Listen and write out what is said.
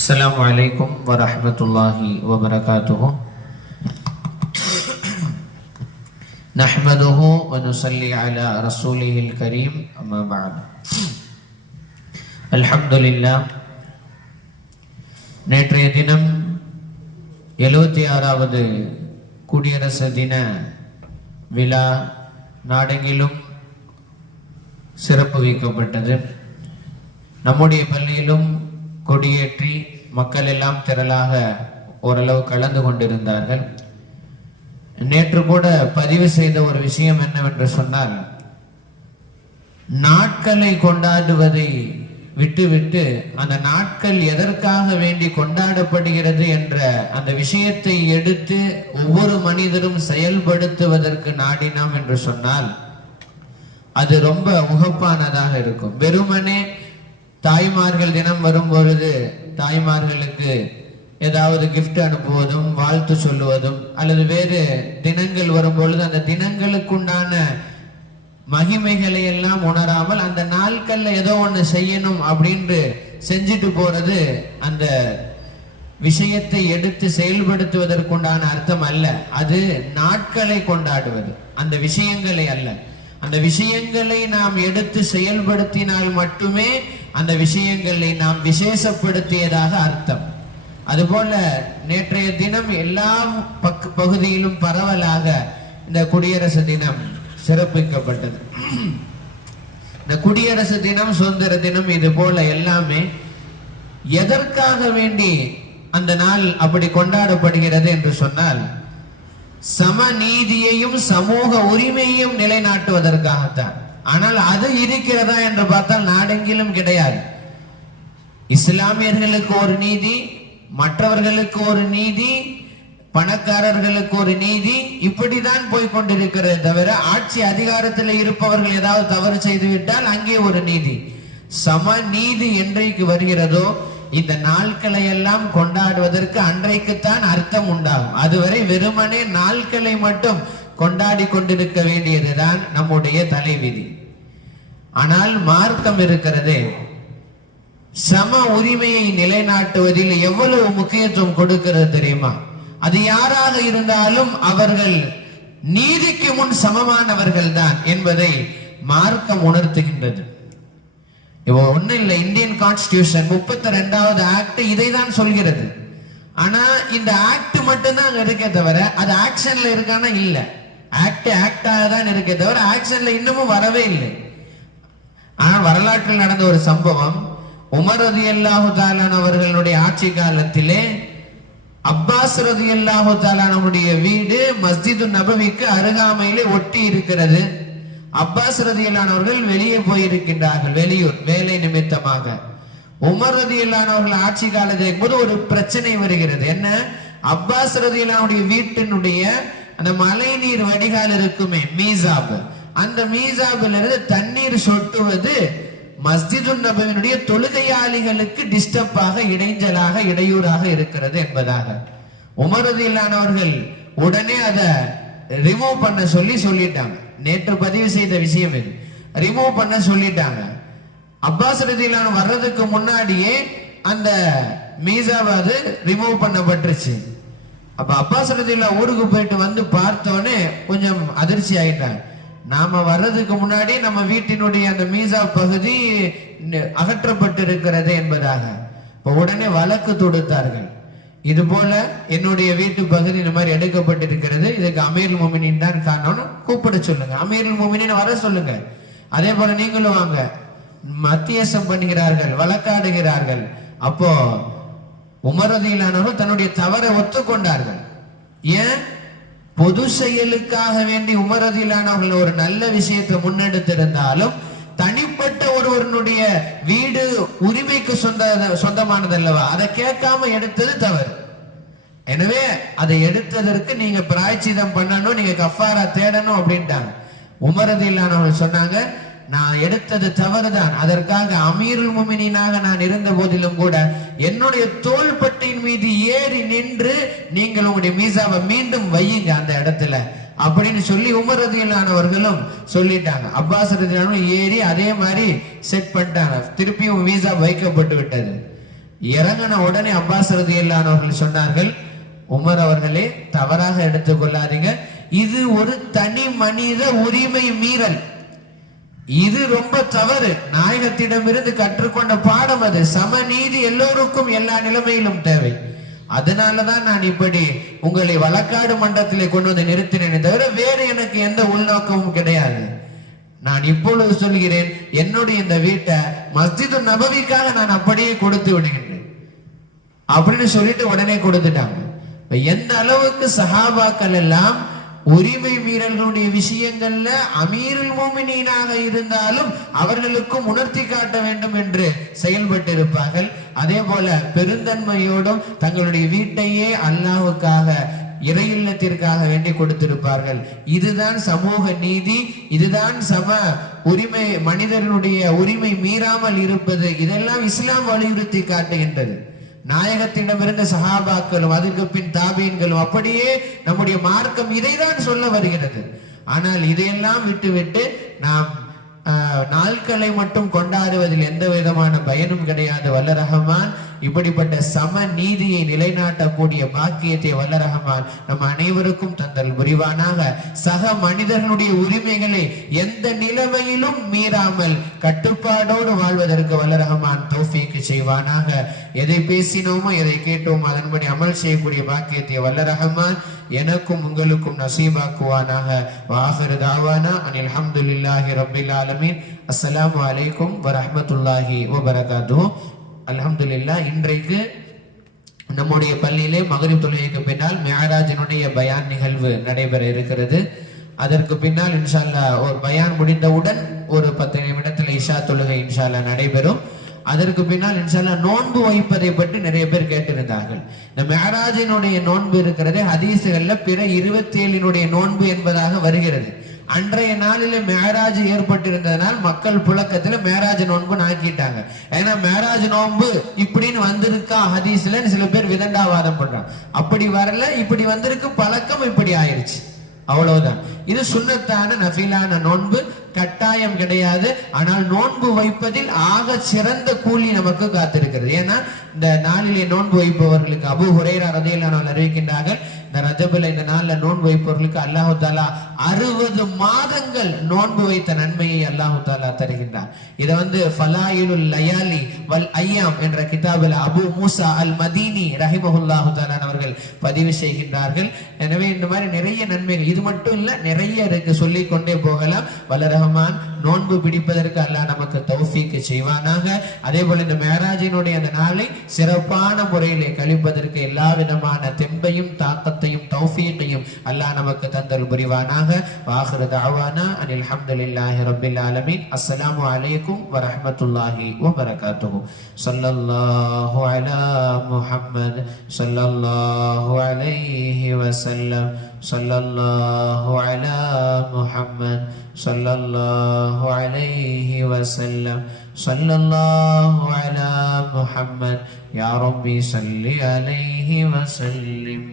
السلام عليكم ورحمة الله وبركاته. نحمده ونصلي على رسوله الكريم أما بعد. الحمد لله. நேற்றைய தினம் 76வது குடியரசு தின விழா நாடெங்கிலும் சிறப்பு வைக்கப்பட்டது. நம்முடைய பள்ளியிலும் கொடியேற்றி மக்கள் எல்லாம் திரளாக ஓரளவு கலந்து கொண்டிருந்தார்கள். நேற்று கூட பதிவு செய்த ஒரு விஷயம் என்னவென்று சொன்னால், நாட்களை கொண்டாடுவதை விட்டுவிட்டு அந்த நாட்கள் எதற்காக வேண்டி கொண்டாடப்படுகிறது என்ற அந்த விஷயத்தை எடுத்து ஒவ்வொரு மனிதரும் செயல்படுத்துவதற்கு நாடினோம் என்று சொன்னால் அது ரொம்ப உகப்பானதாக இருக்கும். வெறுமனே தாய்மார்கள் தினம் வரும் பொழுது தாய்மார்களுக்கு ஏதாவது கிஃப்ட் அனுப்புவதும் வாழ்த்து சொல்லுவதும் அல்லது வேறு தினங்கள் வரும் பொழுது அந்த தினங்களுக்குண்டான மகிமைகளை எல்லாம் உணராமல் அந்த நாட்கள்ல ஏதோ ஒண்ணு செய்யணும் அப்படின்னு செஞ்சுட்டு போறது அந்த விஷயத்தை எடுத்து செயல்படுத்துவதற்குண்டான அர்த்தம் அல்ல. அது நாட்களை கொண்டாடுவது, அந்த விஷயங்களை அல்ல. அந்த விஷயங்களை நாம் எடுத்து செயல்படுத்தினால் மட்டுமே அந்த விஷயங்களை நாம் விசேஷப்படுத்தியதாக அர்த்தம். அதுபோல நேற்றைய தினம் எல்லா பகுதியிலும் பரவலாக இந்த குடியரசு தினம் சிறப்பிக்கப்பட்டது. இந்த குடியரசு தினம், சுதந்திர தினம், இது போல எல்லாமே எதற்காக வேண்டி அந்த நாள் அப்படி கொண்டாடப்படுகிறது என்று சொன்னால், சமநீதியையும் சமூக உரிமையையும் நிலைநாட்டுவதற்காகத்தான். ஆனால் அது இருக்கிறதா என்று பார்த்தால் நாடெங்கிலும் கிடையாது. இஸ்லாமியர்களுக்கு ஒரு நீதி, மற்றவர்களுக்கு ஒரு நீதி, பணக்காரர்களுக்கு ஒரு நீதி, இப்படிதான் போய்கொண்டிருக்கிறது தவிர ஆட்சி அதிகாரத்தில் இருப்பவர்கள் ஏதாவது தவறு செய்துவிட்டால் அங்கே ஒரு நீதி. சம நீதி என்றைக்கு வருகிறதோ இந்த நாட்களை எல்லாம் கொண்டாடுவதற்கு அன்றைக்குத்தான் அர்த்தம் உண்டாகும். அதுவரை வெறுமனே நாட்களை மட்டும் கொண்டாடி கொண்டிருக்க வேண்டியதுதான் நம்முடைய தலைவிதி. ஆனால் மார்க்கம் இருக்கிறது, சம உரிமையை நிலைநாட்டுவதில் எவ்வளவு முக்கியத்துவம் கொடுக்கிறது தெரியுமா? அது யாராக இருந்தாலும் அவர்கள் நீதிக்கு முன் சமமானவர்கள் தான் என்பதை மார்க்கம் உணர்த்துகின்றது. இப்போ ஒண்ணு இல்ல, இந்தியன் கான்ஸ்டிடியூஷன் 32வது ஆக்ட் இதை தான் சொல்கிறது. ஆனா இந்த ஆக்ட் மட்டும்தான் அங்க இருக்கே தவிர அது ஆக்ஷன்ல இருக்கானா இல்ல. ஆக்டாக தான் இருக்கே தவிர ஆக்ஷன்ல இன்னமும் வரவே இல்லை. ஆனா வரலாற்றில் நடந்த ஒரு சம்பவம், உமர் ரலியல்லாஹு தஆலா அவர்களுடைய ஆட்சி காலத்திலே அப்பாஸ் ரலியல்லாஹு தஆலா நம்முடைய வீடு மஸ்ஜிது நபவிக்கு அருகாமையிலே ஒட்டி இருக்கிறது. அப்பாஸ் ரலியல்லாஹு அவர்கள் வெளியே போயிருக்கின்றார்கள், வெளியூர் வேலை நிமித்தமாக. உமர் ரலியல்லாஹு அவர்கள் ஆட்சி காலத்தில் போது ஒரு பிரச்சனை வருகிறது. என்ன? அப்பாஸ் ரலியல்லாஹு வீட்டினுடைய அந்த மழை நீர் வடிகால் இருக்குமே, மீசாப், அந்த மீசாபில் இருந்து தண்ணீர் சொட்டுவது மஸ்ஜிது நபவியினுடைய தொழுகையாளிகளுக்கு டிஸ்டர்பாக, இடைஞ்சலாக, இடையூறாக இருக்கிறது என்பதாக உமர் ரலியல்லாஹு அவர்கள் உடனே அதை ரிமூவ் பண்ண சொல்லிட்டாங்க. நேற்று பதிவு செய்த விஷயம் இது. ரிமூவ் பண்ண சொல்லிட்டாங்க. அப்பாஸ் ரலியல்லாஹு வர்றதுக்கு முன்னாடியே அந்த மீசாவாது ரிமூவ் பண்ணப்பட்டுருச்சு. அப்ப அப்பாஸ் ரலியல்லாஹு ஊருக்கு போயிட்டு வந்து பார்த்தோன்னே கொஞ்சம் அதிர்ச்சி ஆயிட்டாங்க. நாம வர்றதுக்கு முன்னாடி நம்ம வீட்டினுடைய அந்த மீசா பகுதி அகற்றப்பட்டு இருக்கிறது என்பதாக. இப்ப உடனே வழக்கு தொடுத்தார்கள். இது போல என்னுடைய வீட்டு பகுதி இந்த மாதிரி எடுக்கப்பட்டிருக்கிறது, இதுக்கு அமீருல் மோமினின் தான் காரணம், கூப்பிட சொல்லுங்க, அமீருல் மோமினின் வர சொல்லுங்க. அதே போல நீங்களும் வாங்க. மத்தியஸ்தம் பண்ணுகிறார்கள், வழக்காடுகிறார்கள். அப்போ உமர் ரலியல்லாஹு தன்னுடைய தவறை ஒத்துக்கொண்டார்கள். ஏன்? பொது செயலுக்காக வேண்டி உமர் ரலியல்லாஹு ஒரு நல்ல விஷயத்தை முன்னெடுத்திருந்தாலும் தனிப்பட்ட ஒருவருடைய வீடு உரிமைக்கு சொந்தமானது அல்லவா, அதை கேட்காம எடுத்தது தவறு. எனவே அதை எடுத்ததற்கு நீங்க பிராயச்சிதம் பண்ணணும், நீங்க கஃபாரா தேடணும் அப்படின்ட்டாங்க. உமர் ரலியல்லாஹு சொன்னாங்க, நான் எடுத்தது தவறுதான், அதற்காக அமீருல் முஃமினீனாக நான் இருந்த போதிலும் கூட என்னுடைய தோள்பட்டையின் மீது ஏறி நின்று நீங்கள் உங்களுடைய மீசாவை மீண்டும் வையுங்க அந்த இடத்துல அப்படின்னு சொல்லி உமர் ரலியல்லாஹு அவர்களும் சொல்லிட்டாங்க. அப்பாஸ் ரலியல்லாஹு ஏறி அதே மாதிரி செட் பண்ணிட்டாங்க. திருப்பியும் வீசா வைக்கப்பட்டு விட்டது. இறங்கின உடனே அப்பாஸ் ரலியல்லாஹு அவர்கள் சொன்னார்கள், உமர் அவர்களே தவறாக எடுத்துக் கொள்ளாதீங்க, இது ஒரு தனி மனித உரிமை மீறல், இது ரொம்ப தவறு. நாயகத்திடமிருந்து கற்றுக்கொண்ட பாடம் அது. சமநீதி எல்லோருக்கும் எல்லா நிலைமையிலும் தேவை. அதனாலதான் நான் இப்படி உங்களை வழக்காடு மன்றத்திலே கொண்டு வந்து நிறுத்தினேன் தவிர வேறு எனக்கு எந்த உள்நோக்கமும் கிடையாது. நான் இப்பொழுது சொல்கிறேன், என்னுடைய இந்த வீட்டை மஸ்ஜிது நபவிக்காக நான் அப்படியே கொடுத்து விடுகின்றேன் அப்படின்னு சொல்லிட்டு உடனே கொடுத்துட்டாங்க. எந்த அளவுக்கு சஹாபாக்கள் எல்லாம் உரிமை மீறல்களுடைய விஷயங்கள்ல அமீருல் மோமினீனாக இருந்தாலும் அவர்களுக்கும் உணர்த்தி காட்ட வேண்டும் என்று செயல்பட்டு இருப்பார்கள். அதே போல பெருந்தன்மையோடும் தங்களுடைய வீட்டையே அல்லாஹ்வுக்காக இறை இல்லத்திற்காக வேண்டி கொடுத்திருப்பார்கள். இதுதான் சமூக நீதி, இதுதான் சம உரிமை, மனிதர்களுடைய உரிமை மீறாமல் இருப்பது. இதெல்லாம் இஸ்லாம் வலியுறுத்தி காட்டுகின்றது. நாயகத்திடமிருந்த சஹாபாக்களும் அதுக்கு பின் தாபீன்களும் அப்படியே நம்முடைய மார்க்கம் இதைதான் சொல்ல வருகிறது. ஆனால் இதையெல்லாம் விட்டுவிட்டு நாம் நாட்களை மட்டும் கொண்டாடுவதில் எந்த விதமான பயனும் கிடையாது. வல்ல ரஹ்மான் இப்படிப்பட்ட சம நீதியை நிலைநாட்டக்கூடிய பாக்கியத்தை வல்ல ரஹ்மான் நம் அனைவருக்கும் தந்தல் புரிவானாக. சக மனிதர்களுடைய உரிமைகளை எந்த நிலைமையிலும் மீறாமல் கட்டுப்பாடோடு வாழ்வதற்கு வல்ல ரஹ்மான் தௌஃபீக் செய்வானாக. எதை பேசினோமோ எதை கேட்டோமோ அதன்படி அமல் செய்யக்கூடிய பாக்கியத்தை வல்ல ரஹ்மான் எனக்கும் உங்களுக்கும் நசீபாக்குவானாக. வாஹிரு தாவானா அனில் ஹம்துலில்லாஹி ரப்பில் ஆலமீன். அஸ்ஸலாமு அலைக்கும் வரஹ்மத்துல்லாஹி வபரகாத்துஹு. அல்ஹம்துலில்லாஹ், இன்றைக்கு நம்முடைய பள்ளியிலே மக்ரிப் தொழுகைக்கு பின்னால் மிஅராஜினுடைய பயான் நிகழ்வு நடைபெற இருக்கிறது. அதற்கு பின்னால் இன்ஷா அல்லாஹ் ஒரு பயான் முடிந்தவுடன் ஒரு 10 நிமிடத்தில் இஷா தொழுகை இன்ஷா அல்லாஹ் நடைபெறும். அதற்கு பின்னால் இன்ஷா அல்லாஹ் நோன்பு வைப்பதை பற்றி நிறைய பேர் கேட்டிருந்தார்கள். இந்த மிஅராஜினுடைய நோன்பு இருக்கிறது ஹதீஸ்கள்ல பிற 27 நோன்பு என்பதாக வருகிறது. அன்றைய நாளில மேராஜ் ஏற்பட்டிருந்ததனால் மக்கள் புழக்கத்துல மேராஜ் நோன்பு ஆக்கிட்டாங்க. ஏன்னா மேராஜ் நோன்பு இப்படின்னு வந்திருக்கா ஹதீஸ்ல சில பேர் விதண்டாவாதம் பண்றாங்க. அப்படி வரல, இப்படி வந்திருக்கு, பழக்கம் இப்படி ஆயிருச்சு, அவ்வளவுதான். இது சுன்னத்தான நஃபிலான நோன்பு, கட்டாயம் கிடையாது. ஆனால் நோன்பு வைப்பதில் ஆக சிறந்த கூலி நமக்கு காத்திருக்கிறது. ஏன்னா இந்த நாளிலே நோன்பு வைப்பவர்களுக்கு அபூ ஹுரைரா ரலியல்லாஹு அன்ஹு அறிவிக்கின்றார்கள், இந்த ரஜபுல இந்த நாள்ல நோன்பு வைப்பவர்களுக்கு அல்லாஹு தாலா 60 மாதங்கள் நோன்பு வைத்த நன்மையை அல்லாஹு தாலா தருகின்றார். இதை ஃபலாயிலுல் லயாலி வல் ஐயாம் என்ற கிதாபில் அபு மூசா அல் மதீனி ரஹிமஹுல்லாஹு தஆலா அவர்கள் பதிவு செய்கின்றார்கள். எனவே இந்த மாதிரி நிறைய நன்மைகள், இது மட்டும் இல்ல நிறைய இருக்கு, சொல்லிக் கொண்டே போகலாம். வல்ல ரஹ்மான் நோன்பு பிடிப்பதற்கு அல்லாஹ் நமக்கு தௌஃபீக் செய்வானாக. அதே போல இந்த மேராஜினுடைய அந்த நாளை சிறப்பான முறையிலே கழிப்பதற்கு எல்லா விதமான தெம்பையும் தாக்கத்தையும் தௌஃபீக்கையும் அல்லாஹ் நமக்கு தந்தல் புரிவானாக. வாஹிரு தஅவானா அனில் ஹம்துலில்லாஹி ரப்பில் ஆலமீன். அஸ்ஸலாமு அலைக்கும் வரஹ்மத்துல்லாஹி வபரகாத்துஹு. ஸல்லல்லாஹு அலா முஹம்மத் ஸல்லல்லாஹு அலைஹி வஸல்லம். ஸல்லல்லாஹு அலா முஹம்மத் ஸல்லல்லாஹு அலைஹி வஸல்லம். ஸல்லல்லாஹு அலா முஹம்மத். யா ரப்பி ஸல்லி அலைஹி வஸல்லிம்.